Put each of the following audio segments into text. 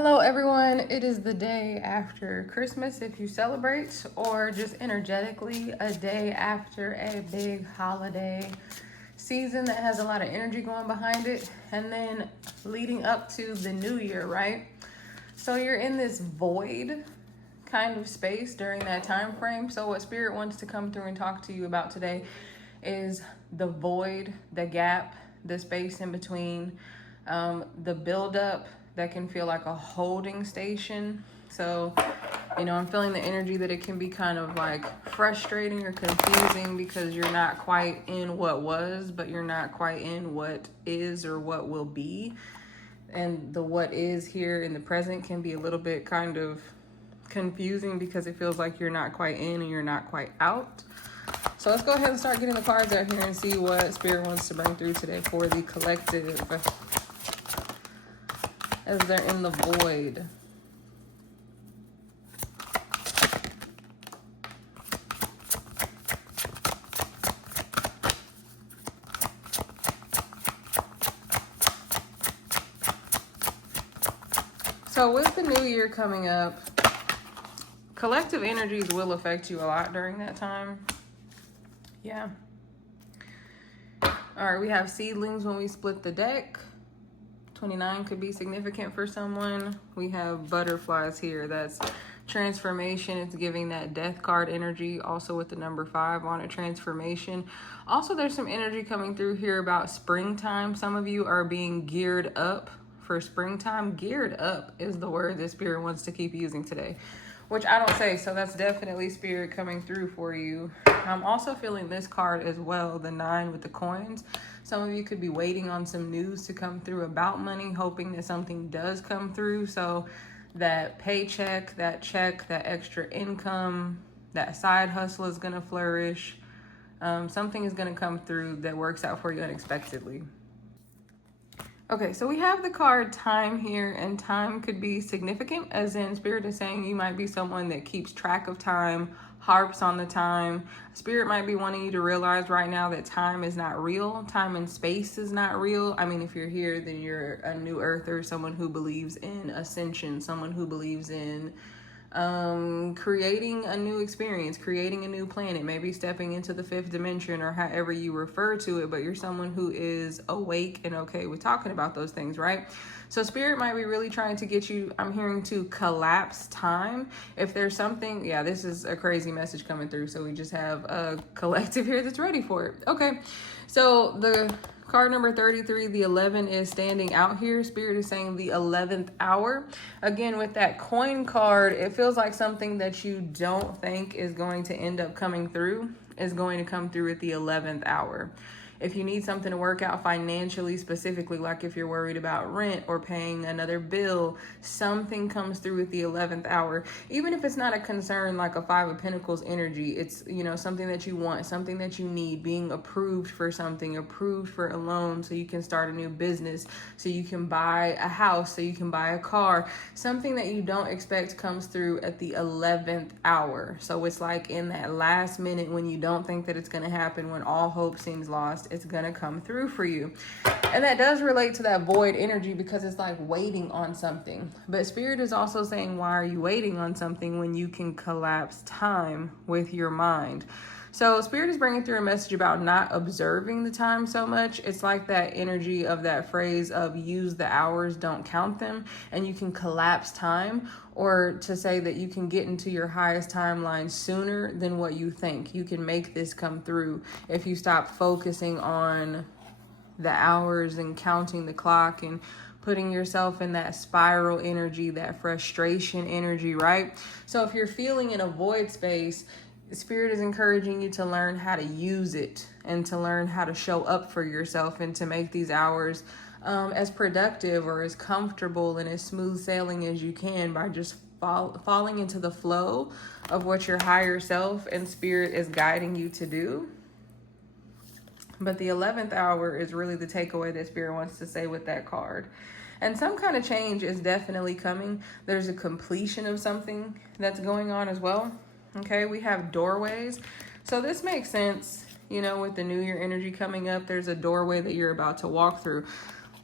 Hello, everyone. It is the day after Christmas if you celebrate, or just energetically a day after a big holiday season that has a lot of energy going behind it, and then leading up to the new year, right? So you're in this void kind of space during that time frame. So what Spirit wants to come through and talk to you about today is the void, the gap, the space in between, the buildup that can feel like a holding station. So, I'm feeling the energy that it can be kind of like frustrating or confusing because you're not quite in what was, but you're not quite in what is or what will be. And the what is here in the present can be a little bit kind of confusing because it feels like you're not quite in and you're not quite out. So let's go ahead and start getting the cards out here and see what Spirit wants to bring through today for the collective as they're in the void. So with the new year coming up, collective energies will affect you a lot during that time. Yeah. All right, we have seedlings when we split the deck. 29 could be significant for someone. We have butterflies here. That's transformation. It's giving that death card energy. Also with the number 5 on it, transformation. Also, there's some energy coming through here about springtime. Some of you are being geared up for springtime. Geared up is the word that Spirit wants to keep using today, which I don't say, so that's definitely Spirit coming through for you. I'm also feeling this card as well, the 9 with the coins. Some of you could be waiting on some news to come through about money, hoping that something does come through. So that paycheck, that check, that extra income, that side hustle is going to flourish. Something is going to come through that works out for you unexpectedly. Okay, so we have the card time here, and time could be significant, as in Spirit is saying you might be someone that keeps track of time, harps on the time. Spirit might be wanting you to realize right now that time is not real. Time and space is not real. I mean, if you're here, then you're a new earther, someone who believes in ascension, someone who believes in creating a new experience, creating a new planet, maybe stepping into the 5th dimension or however you refer to it, but you're someone who is awake and okay with talking about those things, right? So Spirit might be really trying to get you, I'm hearing, to collapse time. If there's something, yeah, this is a crazy message coming through, so we just have a collective here that's ready for it. Okay, so the card number 33, the 11 is standing out here. Spirit is saying the 11th hour. Again, with that coin card, it feels like something that you don't think is going to end up coming through is going to come through at the 11th hour. If you need something to work out financially, specifically, like if you're worried about rent or paying another bill, something comes through at the 11th hour. Even if it's not a concern like a 5 of Pentacles energy, it's, something that you want, something that you need, being approved for something, approved for a loan so you can start a new business, so you can buy a house, so you can buy a car. Something that you don't expect comes through at the 11th hour. So it's like in that last minute when you don't think that it's going to happen, when all hope seems lost, it's gonna come through for you. And that does relate to that void energy because it's like waiting on something. But Spirit is also saying, why are you waiting on something when you can collapse time with your mind? So Spirit is bringing through a message about not observing the time so much. It's like that energy of that phrase of use the hours, don't count them, and you can collapse time, or to say that you can get into your highest timeline sooner than what you think. You can make this come through if you stop focusing on the hours and counting the clock and putting yourself in that spiral energy, that frustration energy, right? So if you're feeling in a void space, Spirit is encouraging you to learn how to use it and to learn how to show up for yourself and to make these hours as productive or as comfortable and as smooth sailing as you can by just falling into the flow of what your higher self and Spirit is guiding you to do. But the 11th hour is really the takeaway that Spirit wants to say with that card. And some kind of change is definitely coming. There's a completion of something that's going on as well. Okay, we have doorways. So this makes sense, with the new year energy coming up. There's a doorway that you're about to walk through.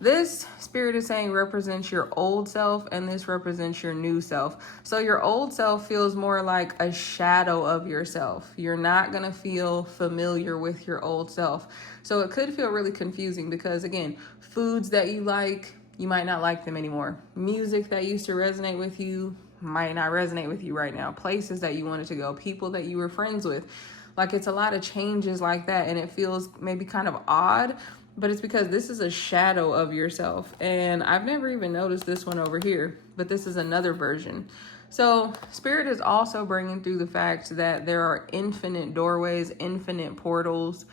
This spirit is saying represents your old self, and this represents your new self. So your old self feels more like a shadow of yourself. You're not going to feel familiar with your old self. So it could feel really confusing because, again, foods that you like, you might not like them anymore. Music that used to resonate with you might not resonate with you right now. Places that you wanted to go, people that you were friends with. Like, it's a lot of changes like that, and it feels maybe kind of odd, but it's because this is a shadow of yourself. And I've never even noticed this one over here, but this is another version. So Spirit is also bringing through the fact that there are infinite doorways, infinite portals.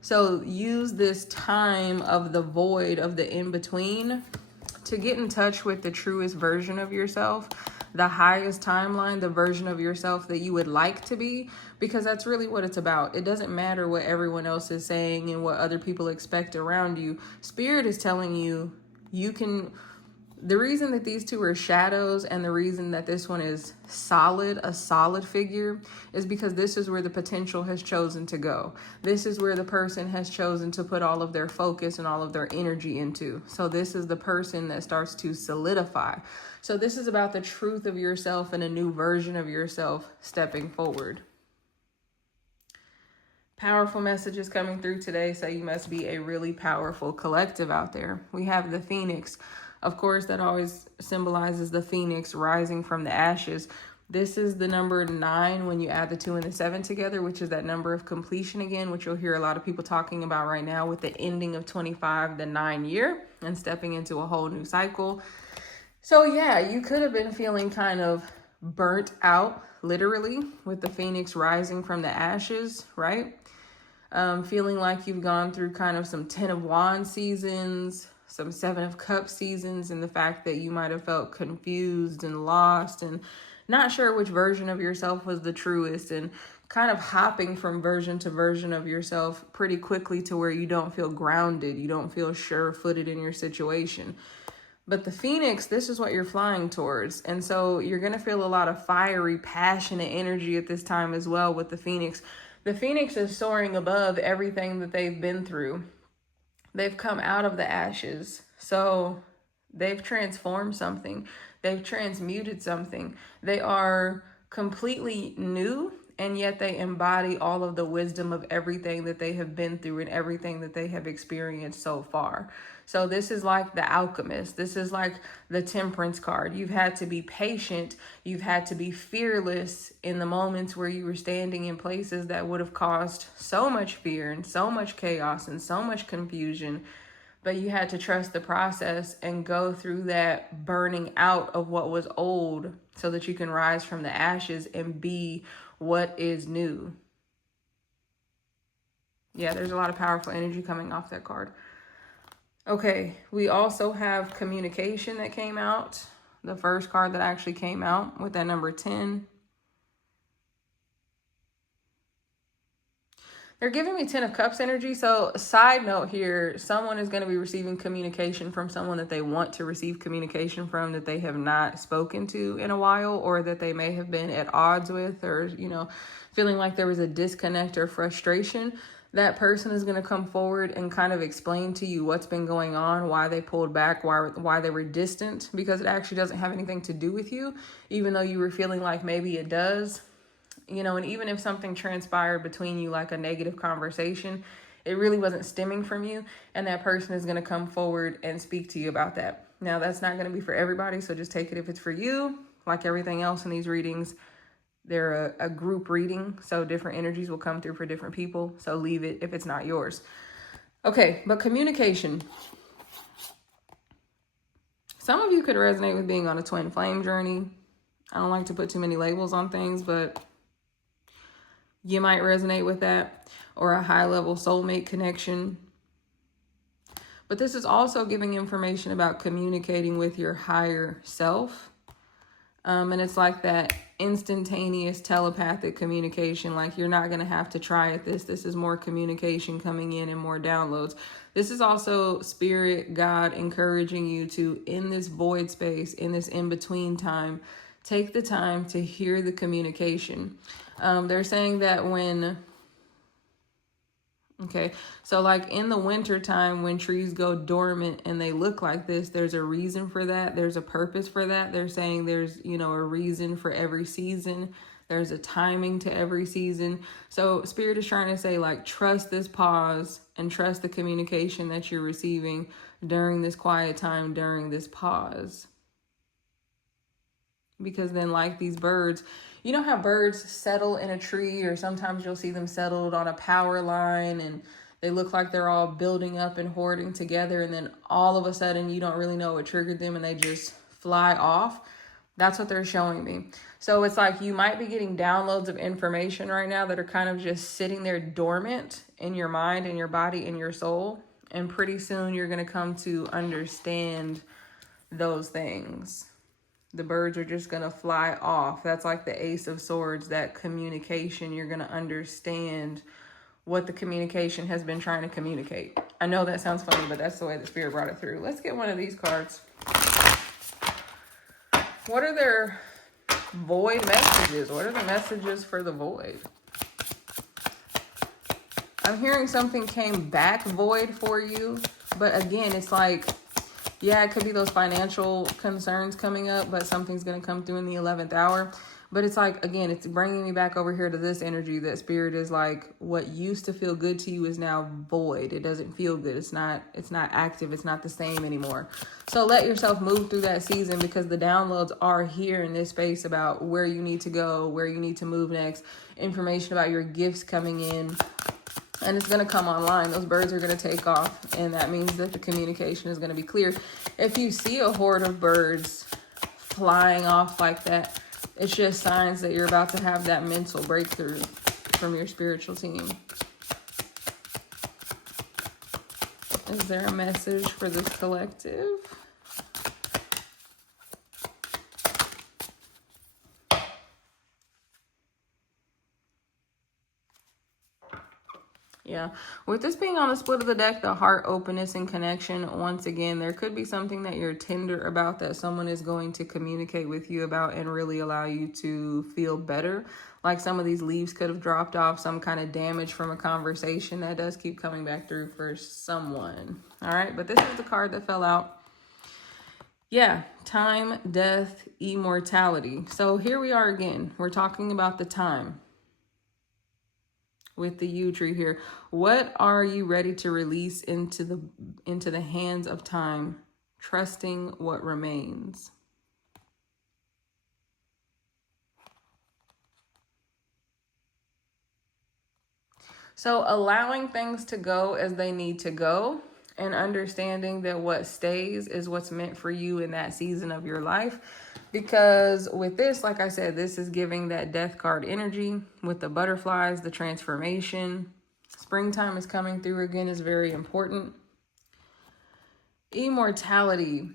So use this time of the void, of the in-between, to get in touch with the truest version of yourself, the highest timeline, the version of yourself that you would like to be, because that's really what it's about. It doesn't matter what everyone else is saying and what other people expect around you. Spirit is telling you, you can. The reason that these two are shadows and the reason that this one is solid, a solid figure, is because this is where the potential has chosen to go. This is where the person has chosen to put all of their focus and all of their energy into. So this is the person that starts to solidify. So this is about the truth of yourself and a new version of yourself stepping forward. Powerful messages coming through today. So you must be a really powerful collective out there. We have the Phoenix. Of course, that always symbolizes the Phoenix rising from the ashes. This is the number 9 when you add the 2 and the 7 together, which is that number of completion again, which you'll hear a lot of people talking about right now with the ending of 25, the 9 year, and stepping into a whole new cycle. So yeah, you could have been feeling kind of burnt out, literally, with the Phoenix rising from the ashes, right? Feeling like you've gone through kind of some 10 of Wands seasons, some 7 of Cups seasons, and the fact that you might have felt confused and lost and not sure which version of yourself was the truest, and kind of hopping from version to version of yourself pretty quickly to where you don't feel grounded, you don't feel sure-footed in your situation. But the Phoenix, this is what you're flying towards. And so you're going to feel a lot of fiery, passionate energy at this time as well with the Phoenix. The Phoenix is soaring above everything that they've been through. They've come out of the ashes. So they've transformed something. They've transmuted something. They are completely new, and yet they embody all of the wisdom of everything that they have been through and everything that they have experienced so far. So this is like the Alchemist. This is like the Temperance card. You've had to be patient. You've had to be fearless in the moments where you were standing in places that would have caused so much fear and so much chaos and so much confusion. But you had to trust the process and go through that burning out of what was old so that you can rise from the ashes and be what is new. Yeah, there's a lot of powerful energy coming off that card. Okay, we also have communication that came out. The first card that actually came out with that number 10. They're giving me 10 of Cups energy. So side note here, someone is going to be receiving communication from someone that they want to receive communication from that they have not spoken to in a while, or that they may have been at odds with, or, feeling like there was a disconnect or frustration. That person is going to come forward and kind of explain to you what's been going on, why they pulled back, why they were distant, because it actually doesn't have anything to do with you, even though you were feeling like maybe it does. And even if something transpired between you, like a negative conversation, it really wasn't stemming from you, and that person is going to come forward and speak to you about that. Now, that's not going to be for everybody, so just take it if it's for you. Like everything else in these readings, they're a group reading, so different energies will come through for different people, so leave it if it's not yours. Okay, but communication. Some of you could resonate with being on a twin flame journey. I don't like to put too many labels on things, but you might resonate with that, or a high-level soulmate connection. But this is also giving information about communicating with your higher self. And it's like that instantaneous telepathic communication. Like, you're not going to have to try at this. This is more communication coming in and more downloads. This is also Spirit, God encouraging you to, in this void space, in this in-between time, take the time to hear the communication. They're saying that when Okay, so like in the winter time when trees go dormant and they look like this, there's a reason for that. There's a purpose for that. They're saying there's, you know, a reason for every season. There's a timing to every season. So Spirit is trying to say, like, trust this pause and trust the communication that you're receiving during this quiet time, during this pause. Because then, like these birds, you know how birds settle in a tree, or sometimes you'll see them settled on a power line and they look like they're all building up and hoarding together, and then all of a sudden you don't really know what triggered them and they just fly off. That's what they're showing me. So it's like you might be getting downloads of information right now that are kind of just sitting there dormant in your mind and your body and your soul. And pretty soon you're going to come to understand those things. The birds are just going to fly off. That's like the Ace of Swords, that communication. You're going to understand what the communication has been trying to communicate. I know that sounds funny, but that's the way the Spirit brought it through. Let's get one of these cards. What are their void messages? What are the messages for the void? I'm hearing something came back void for you, but again, it's like, yeah, it could be those financial concerns coming up, but something's going to come through in the 11th hour. But it's like, again, it's bringing me back over here to this energy that Spirit is like, what used to feel good to you is now void. It doesn't feel good. It's not active. It's not the same anymore. So let yourself move through that season, because the downloads are here in this space about where you need to go, where you need to move next, information about your gifts coming in. And it's going to come online. Those birds are going to take off. And that means that the communication is going to be clear. If you see a horde of birds flying off like that, it's just signs that you're about to have that mental breakthrough from your spiritual team. Is there a message for this collective? Yeah, with this being on the split of the deck, the heart, openness, and connection, once again, there could be something that you're tender about that someone is going to communicate with you about and really allow you to feel better. Like some of these leaves could have dropped off, some kind of damage from a conversation that does keep coming back through for someone. All right, but this is the card that fell out. Yeah, time, death, immortality. So here we are again. We're talking about the time. With the yew tree here, what are you ready to release into the hands of time, trusting what remains? So allowing things to go as they need to go, and understanding that what stays is what's meant for you in that season of your life. Because with this, like I said, this is giving that death card energy with the butterflies, the transformation. Springtime is coming through again, is very important. Immortality.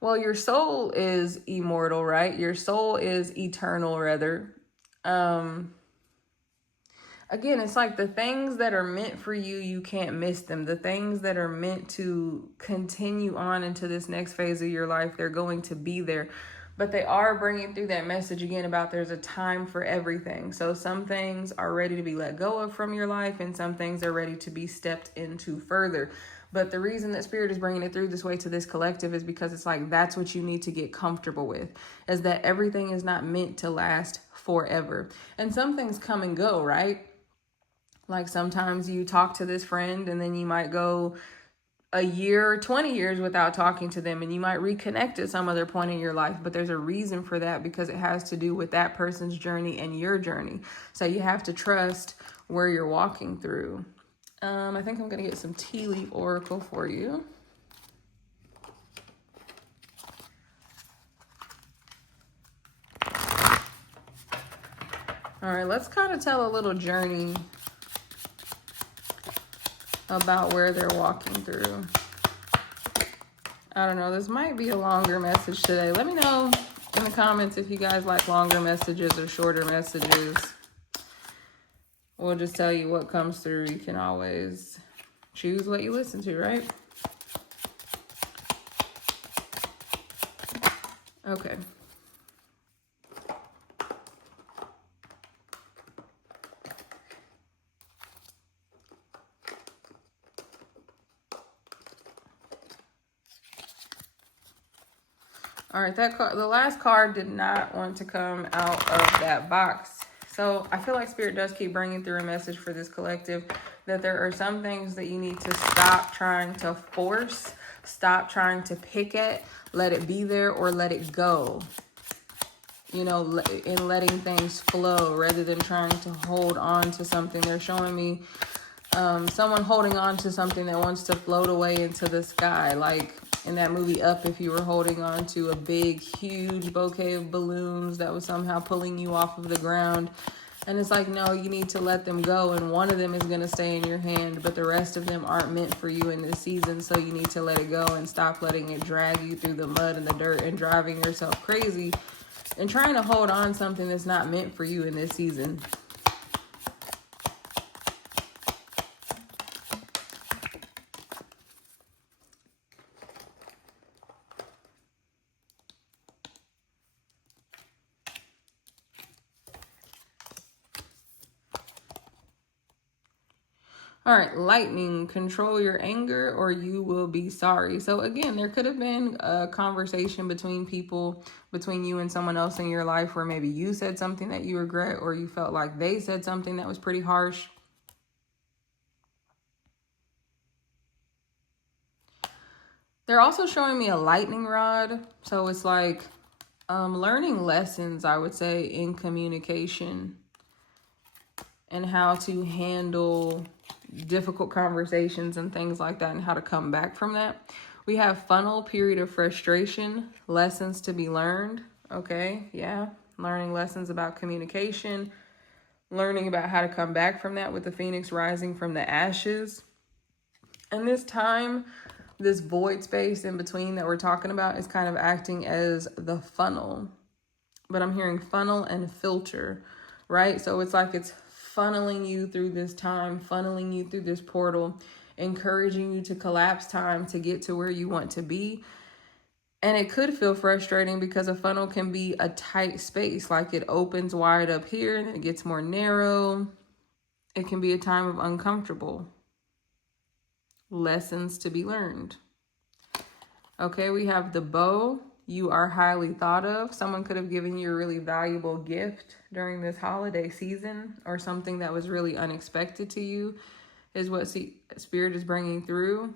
Well, your soul is immortal, right? Your soul is eternal, rather. Again, it's like the things that are meant for you, you can't miss them. The things that are meant to continue on into this next phase of your life, they're going to be there. But they are bringing through that message again about there's a time for everything. So some things are ready to be let go of from your life, and some things are ready to be stepped into further. But the reason that Spirit is bringing it through this way to this collective is because it's like that's what you need to get comfortable with, is that everything is not meant to last forever. And some things come and go, right? Like sometimes you talk to this friend and then you might go a year or 20 years without talking to them, and you might reconnect at some other point in your life, but there's a reason for that, because it has to do with that person's journey and your journey. So you have to trust where you're walking through. I think I'm going to get some tea leaf oracle for you. All right, let's kind of tell a little journey about where they're walking through. I don't know, this might be a longer message today. Let me know in the comments if you guys like longer messages or shorter messages. We'll just tell you what comes through. You can always choose what you listen to, right? Okay. All right, the last card did not want to come out of that box. So I feel like Spirit does keep bringing through a message for this collective that there are some things that you need to stop trying to force, stop trying to pick at, let it be there or let it go. You know, in letting things flow rather than trying to hold on to something. They're showing me someone holding on to something that wants to float away into the sky. Like in that movie Up, if you were holding on to a big, huge bouquet of balloons that was somehow pulling you off of the ground. And it's like, no, you need to let them go. And one of them is going to stay in your hand, but the rest of them aren't meant for you in this season. So you need to let it go and stop letting it drag you through the mud and the dirt and driving yourself crazy and trying to hold on something that's not meant for you in this season. All right, lightning, control your anger or you will be sorry. So again, there could have been a conversation between people, between you and someone else in your life where maybe you said something that you regret or you felt like they said something that was pretty harsh. They're also showing me a lightning rod. So it's like learning lessons, I would say, in communication and how to handle difficult conversations and things like that and how to come back from that. We have funnel, period of frustration, lessons to be learned. Okay, yeah, learning lessons about communication, learning about how to come back from that with the phoenix rising from the ashes. And this time, this void space in between that we're talking about is kind of acting as the funnel. But I'm hearing funnel and filter, right? So it's like it's funneling you through this time, funneling you through this portal, encouraging you to collapse time to get to where you want to be. And it could feel frustrating because a funnel can be a tight space, like it opens wide up here and then it gets more narrow. It can be a time of uncomfortable. Lessons to be learned. Okay, we have the bow. You are highly thought of. Someone could have given you a really valuable gift during this holiday season or something that was really unexpected to you is what Spirit is bringing through.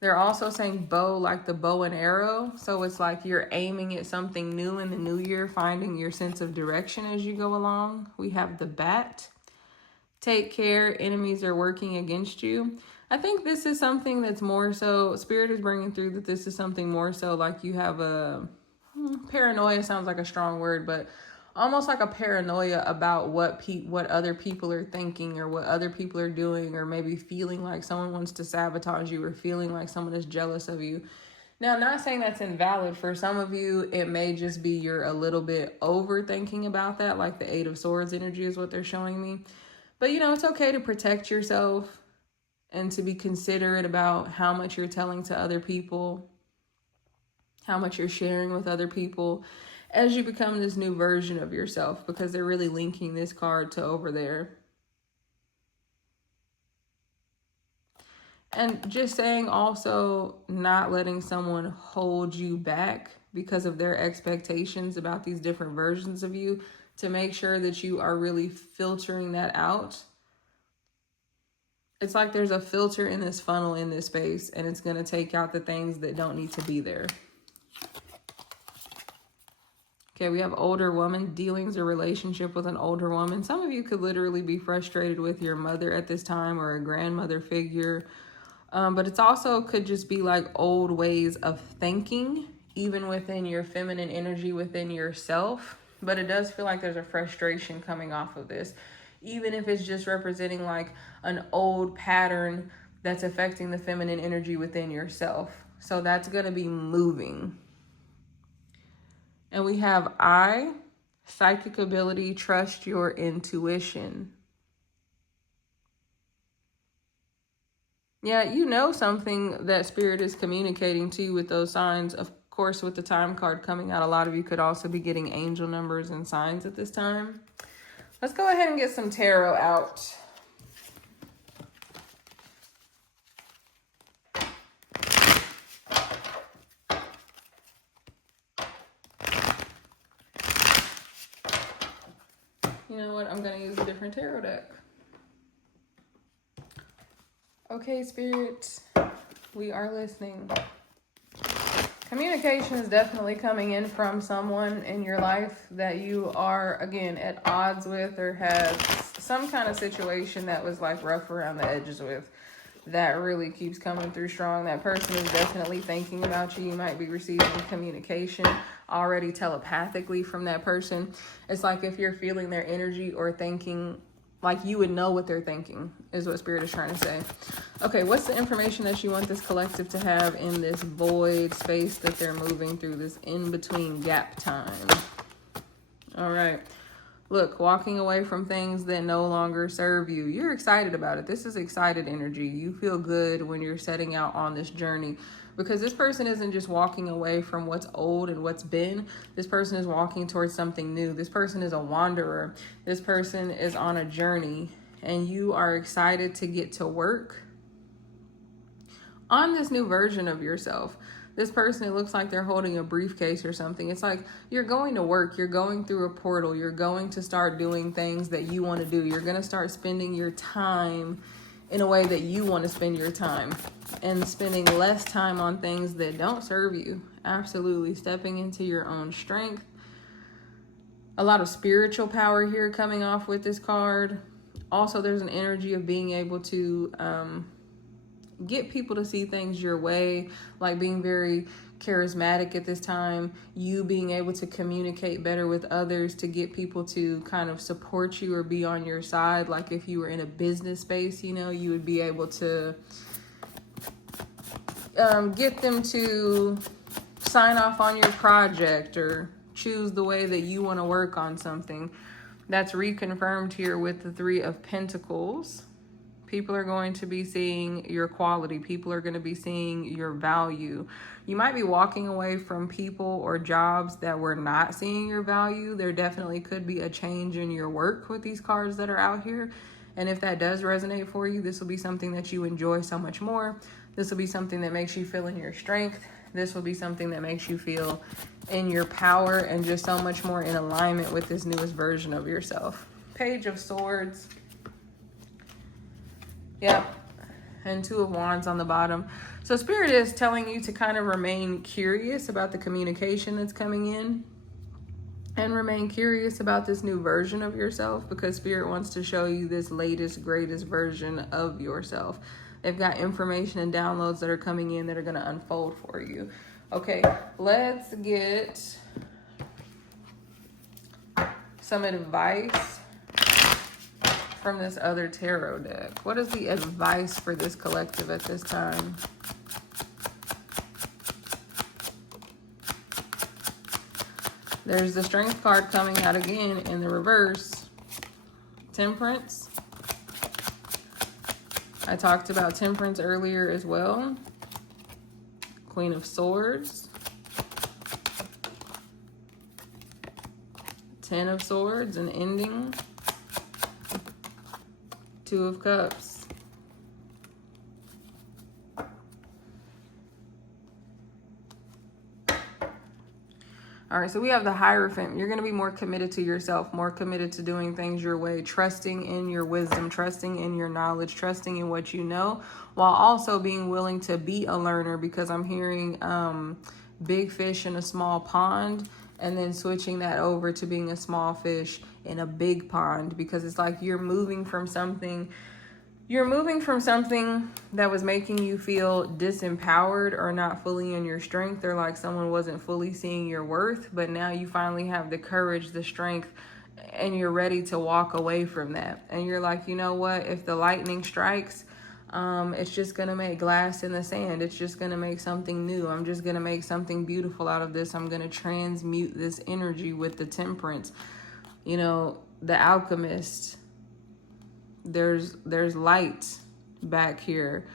They're also saying bow like the bow and arrow. So it's like you're aiming at something new in the new year, finding your sense of direction as you go along. We have the bat. Take care, enemies are working against you. I think this is something that's more so, Spirit is bringing through that this is something more so like you have a, paranoia sounds like a strong word, but almost like a paranoia about what other people are thinking or what other people are doing, or maybe feeling like someone wants to sabotage you or feeling like someone is jealous of you. Now, not saying that's invalid. For some of you, it may just be you're a little bit overthinking about that, like the Eight of Swords energy is what they're showing me. But, you know, it's okay to protect yourself and to be considerate about how much you're telling to other people, how much you're sharing with other people as you become this new version of yourself, because they're really linking this card to over there. And just saying also not letting someone hold you back because of their expectations about these different versions of you, to make sure that you are really filtering that out. It's like there's a filter in this funnel in this space, and it's going to take out the things that don't need to be there. Okay, we have older woman, dealings or relationship with an older woman. Some of you could literally be frustrated with your mother at this time or a grandmother figure. But it's also could just be like old ways of thinking, even within your feminine energy within yourself. But it does feel like there's a frustration coming off of this, even if it's just representing like an old pattern that's affecting the feminine energy within yourself. So that's going to be moving. And we have psychic ability, trust your intuition. Yeah, you know something that Spirit is communicating to you with those signs. Of course, with the time card coming out, a lot of you could also be getting angel numbers and signs at this time. Let's go ahead and get some tarot out. You know what? I'm going to use a different tarot deck. Okay, Spirit, we are listening. Communication is definitely coming in from someone in your life that you are, again, at odds with or have some kind of situation that was like rough around the edges with. That really keeps coming through strong. That person is definitely thinking about you. You might be receiving communication already telepathically from that person. It's like if you're feeling their energy or thinking, like you would know what they're thinking, is what Spirit is trying to say. Okay, what's the information that you want this collective to have in this void space that they're moving through, this in-between gap time? All right. Look, walking away from things that no longer serve you. You're excited about it. This is excited energy. You feel good when you're setting out on this journey, because this person isn't just walking away from what's old and what's been. This person is walking towards something new. This person is a wanderer. This person is on a journey, and you are excited to get to work on this new version of yourself. This person, it looks like they're holding a briefcase or something. It's like you're going to work, you're going through a portal, you're going to start doing things that you want to do. You're going to start spending your time in a way that you want to spend your time, and spending less time on things that don't serve you. Absolutely. Stepping into your own strength. A lot of spiritual power here coming off with this card. Also, there's an energy of being able to get people to see things your way, like being very charismatic at this time, you being able to communicate better with others to get people to kind of support you or be on your side. Like if you were in a business space, you know, you would be able to get them to sign off on your project or choose the way that you want to work on something. That's reconfirmed here with the Three of Pentacles. People are going to be seeing your quality. People are going to be seeing your value. You might be walking away from people or jobs that were not seeing your value. There definitely could be a change in your work with these cards that are out here. And if that does resonate for you, this will be something that you enjoy so much more. This will be something that makes you feel in your strength. This will be something that makes you feel in your power and just so much more in alignment with this newest version of yourself. Page of Swords. Yep. And Two of Wands on the bottom. So Spirit is telling you to kind of remain curious about the communication that's coming in, and remain curious about this new version of yourself, because Spirit wants to show you this latest, greatest version of yourself. They've got information and downloads that are coming in that are going to unfold for you. Okay, let's get some advice from this other tarot deck. What is the advice for this collective at this time? There's the Strength card coming out again in the reverse. Temperance. I talked about Temperance earlier as well. Queen of Swords. Ten of Swords, an ending. Two of Cups. All right, so we have the Hierophant. You're going to be more committed to yourself, more committed to doing things your way, trusting in your wisdom, trusting in your knowledge, trusting in what you know, while also being willing to be a learner, because I'm hearing big fish in a small pond, and then switching that over to being a small fish in a big pond, because it's like you're moving from something that was making you feel disempowered or not fully in your strength, or like someone wasn't fully seeing your worth, but now you finally have the courage, the strength, and you're ready to walk away from that. And you're like, you know what, if the lightning strikes, it's just going to make glass in the sand. It's just going to make something new. I'm just going to make something beautiful out of this. I'm going to transmute this energy with the Temperance. You know, the Alchemist. There's light back here.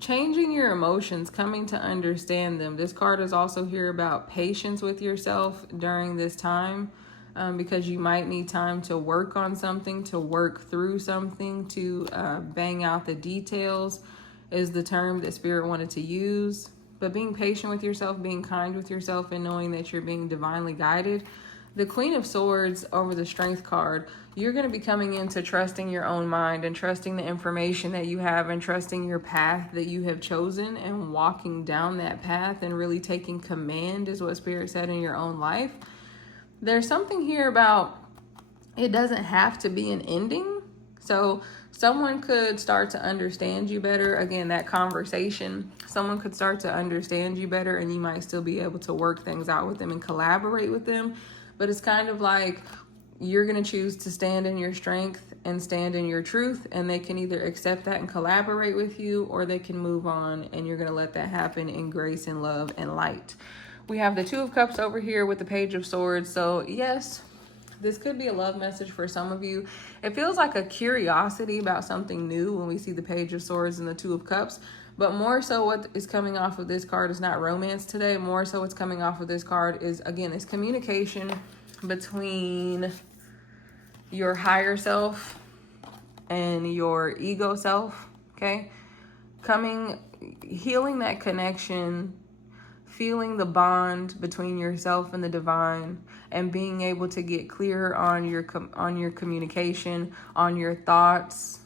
Changing your emotions, coming to understand them. This card is also here about patience with yourself during this time. Because you might need time to work on something, to work through something, to bang out the details is the term that Spirit wanted to use. but being patient with yourself, being kind with yourself, and knowing that you're being divinely guided. The Queen of Swords over the Strength card, you're going to be coming into trusting your own mind and trusting the information that you have and trusting your path that you have chosen and walking down that path and really taking command is what Spirit said in your own life. There's something here about it doesn't have to be an ending. So someone could start to understand you better. Again, that conversation, someone could start to understand you better and you might still be able to work things out with them and collaborate with them. But it's kind of like you're going to choose to stand in your strength and stand in your truth, and they can either accept that and collaborate with you, or they can move on, and you're going to let that happen in grace and love and light. We have the Two of Cups over here with the Page of Swords. So yes, this could be a love message for some of you. It feels like a curiosity about something new when we see the Page of Swords and the Two of Cups. But more so what is coming off of this card is not romance today. More so what's coming off of this card is, again, it's communication between your higher self and your ego self, okay? Healing that connection, feeling the bond between yourself and the divine, and being able to get clear on your communication, on your thoughts,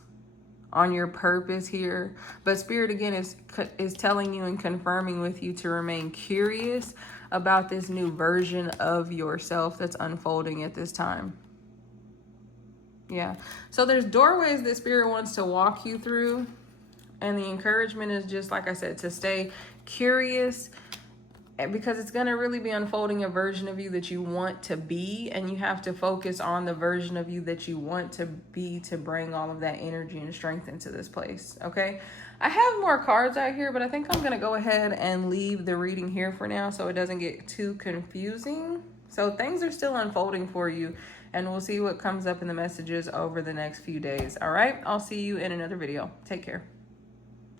on your purpose here. But Spirit, again, is telling you and confirming with you to remain curious about this new version of yourself that's unfolding at this time. Yeah. So there's doorways that Spirit wants to walk you through. And the encouragement is just, like I said, to stay curious, because it's going to really be unfolding a version of you that you want to be, and you have to focus on the version of you that you want to be to bring all of that energy and strength into this place, okay? I have more cards out here, but I think I'm going to go ahead and leave the reading here for now so it doesn't get too confusing. So things are still unfolding for you, and we'll see what comes up in the messages over the next few days, all right? I'll see you in another video. Take care.